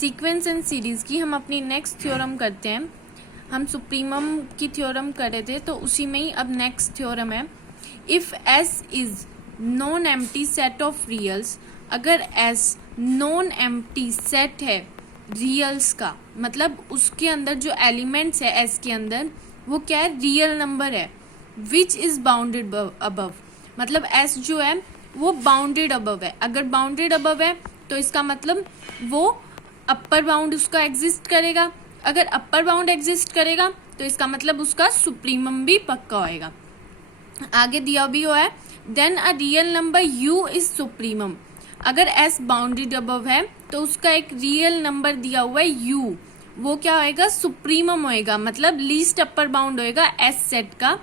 Sequence and series की हम अपनी नेक्स्ट थ्योरम करते हैं। हम सुप्रीमम की थ्योरम कर रहे थे, तो उसी में ही अब नेक्स्ट थ्योरम है। If S is non empty set of reals, अगर एस नॉन एम्प्टी सेट है रियल्स का, मतलब उसके अंदर जो एलिमेंट्स है एस के अंदर वो क्या है, रियल नंबर है, विच इज बाउंडेड अबव, मतलब एस जो है वो बाउंडेड अबव है। अगर बाउंडेड अबव है तो इसका मतलब वो अपर बाउंड उसका एग्जिस्ट करेगा। अगर अपर बाउंड एग्जिस्ट करेगा तो इसका मतलब उसका सुप्रीमम भी पक्का होएगा। आगे दिया भी हुआ है, then a real number u is supremum. अगर s बाउंडेड अबव है तो उसका एक रियल नंबर दिया हुआ है u, वो क्या होएगा, सुप्रीमम होएगा, मतलब लीस्ट अपर बाउंड होएगा s सेट का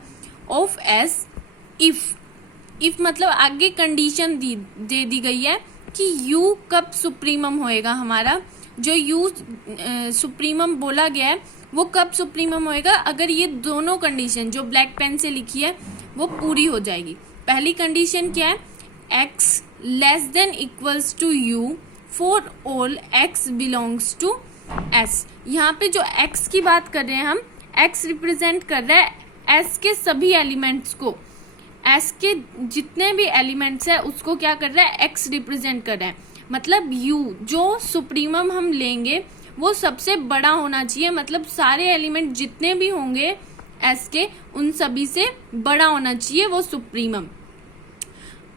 ऑफ s इफ मतलब आगे कंडीशन दे दी गई है कि u कब सुप्रीमम होएगा, हमारा जो u सुप्रीमम बोला गया है वो कब सुप्रीमम होएगा, अगर ये दोनों कंडीशन जो ब्लैक पेन से लिखी है वो पूरी हो जाएगी। पहली कंडीशन क्या है, x less than equals to u for all x belongs to s। यहाँ पे जो x की बात कर रहे हैं हम, x रिप्रेजेंट कर रहा है s के सभी एलिमेंट्स को, s के जितने भी एलिमेंट्स है उसको क्या कर रहा है, x रिप्रेजेंट कर रहा है। मतलब u जो सुप्रीमम हम लेंगे वो सबसे बड़ा होना चाहिए, मतलब सारे एलिमेंट जितने भी होंगे s के उन सभी से बड़ा होना चाहिए वो सुप्रीमम।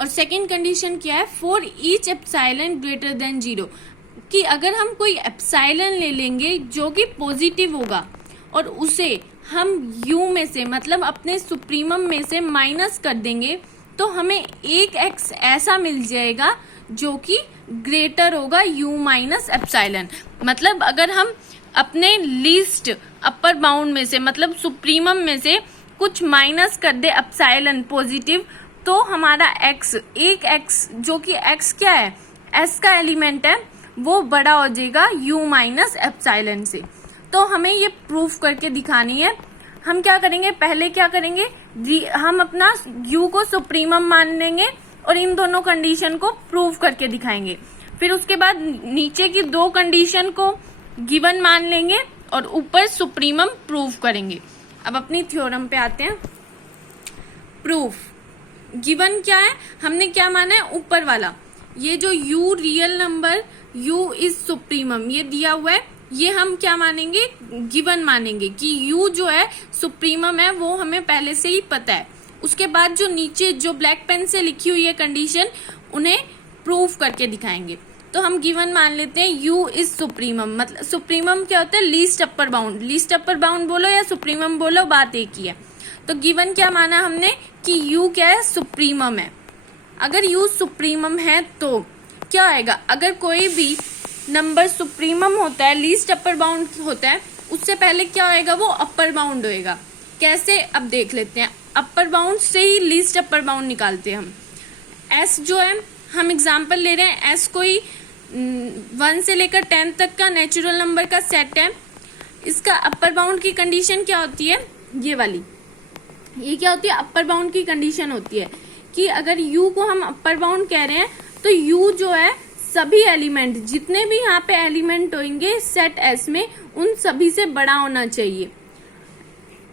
और सेकंड कंडीशन क्या है, for each epsilon greater than 0, कि अगर हम कोई एप्सिलॉन ले लेंगे जो कि पॉजिटिव होगा और उसे हम u में से, मतलब अपने सुप्रीमम में से माइनस कर देंगे तो हमें एक x ऐसा मिल जाएगा जो कि ग्रेटर होगा u माइनस एप्सिलॉन। मतलब अगर हम अपने लीस्ट अपर बाउंड में से, मतलब सुप्रीमम में से कुछ माइनस कर दे एप्सिलॉन पॉजिटिव, तो हमारा x, एक x जो कि x क्या है, s का एलिमेंट है, वो बड़ा हो जाएगा u माइनस एप्सिलॉन से। तो हमें ये प्रूफ करके दिखानी है। हम क्या करेंगे, पहले क्या करेंगे, हम अपना u को सुप्रीमम मान लेंगे और इन दोनों कंडीशन को प्रूव करके दिखाएंगे। फिर उसके बाद नीचे की दो कंडीशन को गिवन मान लेंगे और ऊपर सुप्रीमम प्रूव करेंगे। अब अपनी थ्योरम पे आते हैं। प्रूफ, गिवन क्या है, हमने क्या माना है, ऊपर वाला, ये जो u real number u is supremum ये दिया हुआ है, ये हम क्या मानेंगे, गिवन मानेंगे कि u जो है सुप्रीमम है, वो हमें पहले से ही पता है। उसके बाद जो नीचे जो ब्लैक पेन से लिखी हुई है कंडीशन, उन्हें प्रूफ करके दिखाएंगे। तो हम गिवन मान लेते हैं u इज सुप्रीमम, मतलब सुप्रीमम क्या होता है, least upper bound. Least upper bound बोलो या सुप्रीमम बोलो, बात एक ही है। तो गिवन क्या माना हमने कि u क्या है, सुप्रीमम है। अगर u सुप्रीमम है तो क्या आएगा, अगर कोई भी नंबर सुप्रीमम होता है, लीस्ट अपर बाउंड होता है, उससे पहले क्या होएगा, वो अपर बाउंड होएगा। कैसे, अब देख लेते हैं। अपर बाउंड से ही लीस्ट अपर बाउंड निकालते हैं हम। s जो है, हम एग्जांपल ले रहे हैं, s कोई 1 से लेकर 10 तक का नेचुरल नंबर का सेट है। इसका अपर बाउंड की कंडीशन क्या होती है, ये वाली, ये क्या होती है, अपर बाउंड की कंडीशन होती है कि अगर u को हम अपर बाउंड कह रहे हैं तो u जो है सभी एलिमेंट, जितने भी यहाँ पे एलिमेंट होंगे सेट s में, उन सभी से बड़ा होना चाहिए।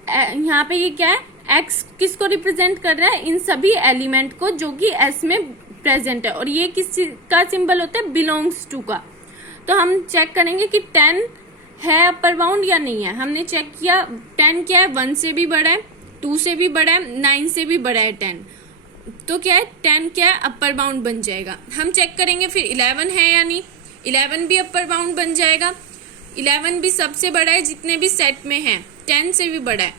यहाँ पे ये क्या है, x किसको रिप्रेजेंट कर रहा है, इन सभी एलिमेंट को जो कि s में प्रेजेंट है। और ये किस का सिंबल होता है, बिलोंग्स टू का। तो हम चेक करेंगे कि 10 है अपर बाउंड या नहीं है। हमने चेक किया, 10 क्या है, 1 से भी बड़ा है, 2 से भी बड़ा है, 9 से भी बड़ा है 10, तो क्या है, 10 क्या है, अपर बाउंड बन जाएगा। हम चेक करेंगे फिर 11 है या नहीं, 11 भी अपर बाउंड बन जाएगा। 11 भी सबसे बड़ा है जितने भी सेट में है, 10 से भी बड़ा है।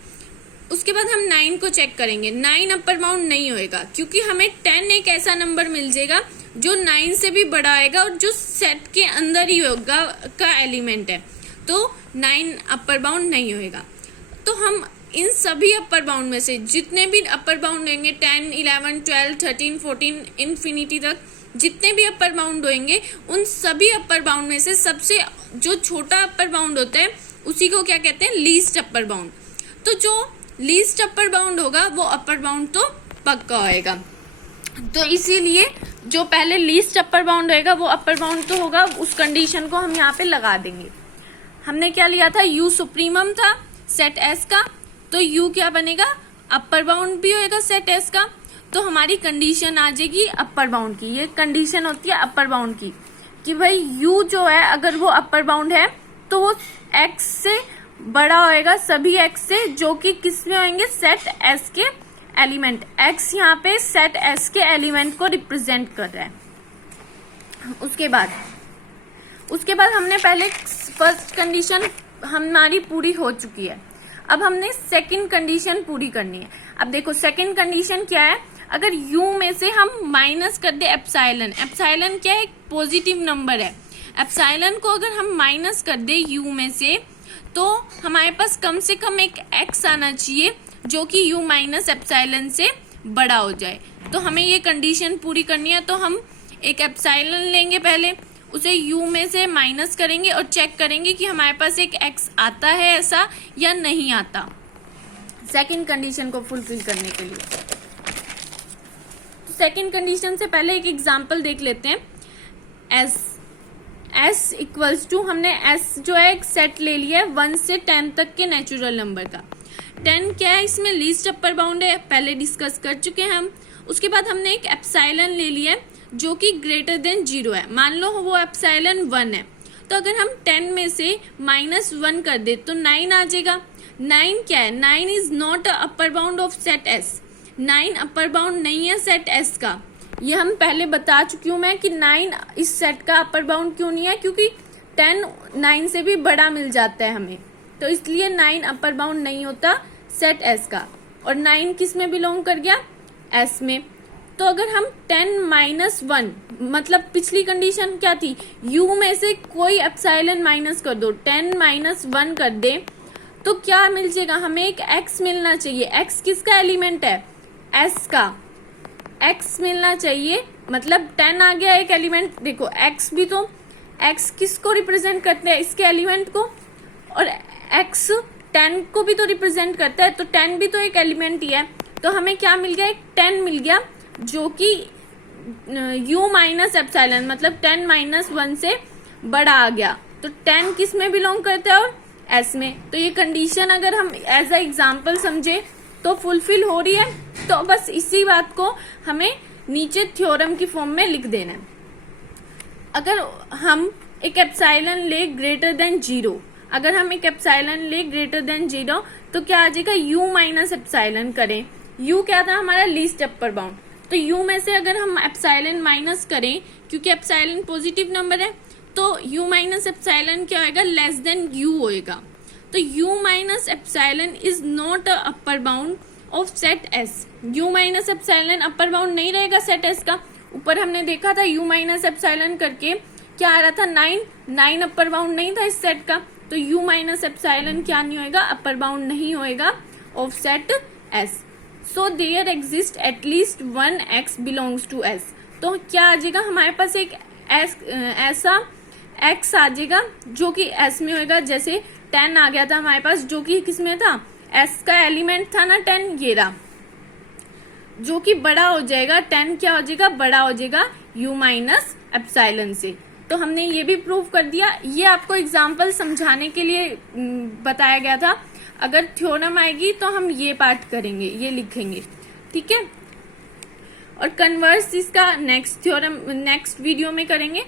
उसके बाद हम 9 को चेक करेंगे, 9 अपर बाउंड नहीं होएगा, क्योंकि हमें 10 एक ऐसा नंबर मिल जाएगा जो 9 से भी बड़ा आएगा और जो सेट के अंदर ही होगा का एलिमेंट है, तो 9 अपर बाउंड नहीं होएगा। तो हम इन सभी अपर बाउंड में से जितने भी अपर बाउंड होंगे, 10, 11, 12, 13, 14 इन्फिनिटी तक जितने भी अपर बाउंड होंगे, उन सभी अपर बाउंड में से सबसे जो छोटा अपर बाउंड होता है उसी को क्या कहते हैं, लीस्ट अपर बाउंड। तो जो लीस्ट अपर बाउंड होगा वो अपर बाउंड तो पक्का होएगा। तो इसीलिए जो पहले लीस्ट अपर बाउंड होएगा वो अपर बाउंड तो होगा, उस कंडीशन को हम यहाँ पे लगा देंगे। हमने क्या लिया था, यू सुप्रीमम था सेट एस का, तो यू क्या बनेगा, अपर बाउंड भी होएगा सेट एस का, तो हमारी कंडीशन आ जाएगी अपर बाउंड की। ये कंडीशन होती है अपर बाउंड की कि भाई यू जो है अगर वो अपर बाउंड है तो वो एक्स से बड़ा होएगा, सभी एक्स से, जो कि किस में होंगे, सेट एस के एलिमेंट। एक्स यहाँ पे सेट एस के एलिमेंट को रिप्रेजेंट कर रहा है। उसके बाद हमने पहले फर्स्ट कंडीशन हमारी पूरी हो चुकी है, अब हमने सेकंड कंडीशन पूरी करनी है। अब देखो सेकंड कंडीशन क्या है, अगर u में से हम माइनस कर दे एप्सिलॉन, एप्सिलॉन क्या है, एक पॉजिटिव नंबर है, एप्सिलॉन को अगर हम माइनस कर दे u में से तो हमारे पास कम से कम एक x आना चाहिए जो कि u माइनस एप्सिलॉन से बड़ा हो जाए। तो हमें ये कंडीशन पूरी करनी है, तो हम एक एप्सिलॉन लेंगे, पहले उसे u में से माइनस करेंगे और चेक करेंगे कि हमारे पास एक x आता है ऐसा या नहीं आता, सेकंड कंडीशन को फुलफिल करने के लिए। सेकंड कंडीशन से पहले एक एग्जांपल देख लेते हैं। s इक्वल्स टू, हमने s जो है एक सेट ले लिया है 1 से 10 तक के नेचुरल नंबर का। 10 क्या है, इसमें लीस्ट अपर बाउंड है, पहले डिस्कस कर चुके हैं हम। उसके बाद हमने एक एप्सिलॉन ले लिया है जो कि ग्रेटर देन 0 है, मान लो वो एप्सिलॉन 1 है, तो अगर हम 10 में से -1 कर दे तो 9 आ जाएगा। 9 क्या है, 9 is not upper bound of set S, 9 upper bound नहीं है सेट एस का। ये हम पहले बता चुकी हूँ मैं कि 9 इस सेट का अपर बाउंड क्यों नहीं है, क्योंकि 10 9 से भी बड़ा मिल जाता है हमें, तो इसलिए 9 अपर बाउंड नहीं होता सेट एस का। और 9 किस में बिलोंग कर गया, एस में। तो अगर हम 10 - 1, मतलब पिछली कंडीशन क्या थी, u में से कोई एप्सिलॉन माइनस कर दो, 10 - 1 कर दे तो क्या मिल जाएगा, हमें एक x मिलना चाहिए। x किसका एलिमेंट है, s का, x मिलना चाहिए, मतलब 10 आ गया एक एलिमेंट। देखो x भी तो, x किसको रिप्रेजेंट करते हैं, इसके एलिमेंट को, और x 10 को भी तो रिप्रेजेंट करता है, तो 10 भी तो एक एलिमेंट ही है। तो हमें क्या मिल गया, एक 10 मिल गया जो कि u माइनस एप्सिलॉन, मतलब 10 - 1 से बड़ा आ गया। तो 10 किस में बिलोंग करता है, और s में। तो ये कंडीशन अगर हम एज अ एग्जाम्पल समझे तो फुलफिल हो रही है, तो बस इसी बात को हमें नीचे थ्योरम की फॉर्म में लिख देना है। अगर हम एक एप्सिलॉन ले ग्रेटर देन 0, अगर हम एक एप्सिलॉन ले ग्रेटर देन 0 तो क्या आ जाएगा, u माइनस एप्सिलॉन करें। u क्या था, हमारा लीस्ट अपर बाउंड, तो u में से अगर हम एप्सिलॉन माइनस करें, क्योंकि एप्सिलॉन पॉजिटिव नंबर है, तो u माइनस एप्सिलॉन क्या होएगा, लेस देन u होएगा। तो u minus epsilon is not a upper bound of set s। u minus epsilon upper bound नहीं रहेगा सेट s का। ऊपर हमने देखा था u माइनस एप्सिलॉन करके क्या आ रहा था, 9 अपर बाउंड नहीं था इस सेट का, तो u माइनस एप्सिलॉन क्या नहीं होएगा, अपर बाउंड नहीं होएगा of set s। So there exist at least 1 x belongs to s। तो क्या आ जाएगा, हमारे पास एक ऐसा x आ जाएगा जो कि s में होएगा। जैसे 10 आ गया था हमारे पास, जो कि किस में था, s का एलिमेंट था ना 10, ये रहा, जो कि बड़ा हो जाएगा, 10 क्या हो जाएगा, बड़ा हो जाएगा u माइनस एप्सिलॉन से। तो हमने ये भी प्रूव कर दिया। ये आपको एग्जाम्पल समझाने के लिए बताया गया था। अगर थ्योरम आएगी तो हम ये पार्ट करेंगे, ये लिखेंगे, ठीक है। और कन्वर्स इसका नेक्स्ट वीडियो में करेंगे।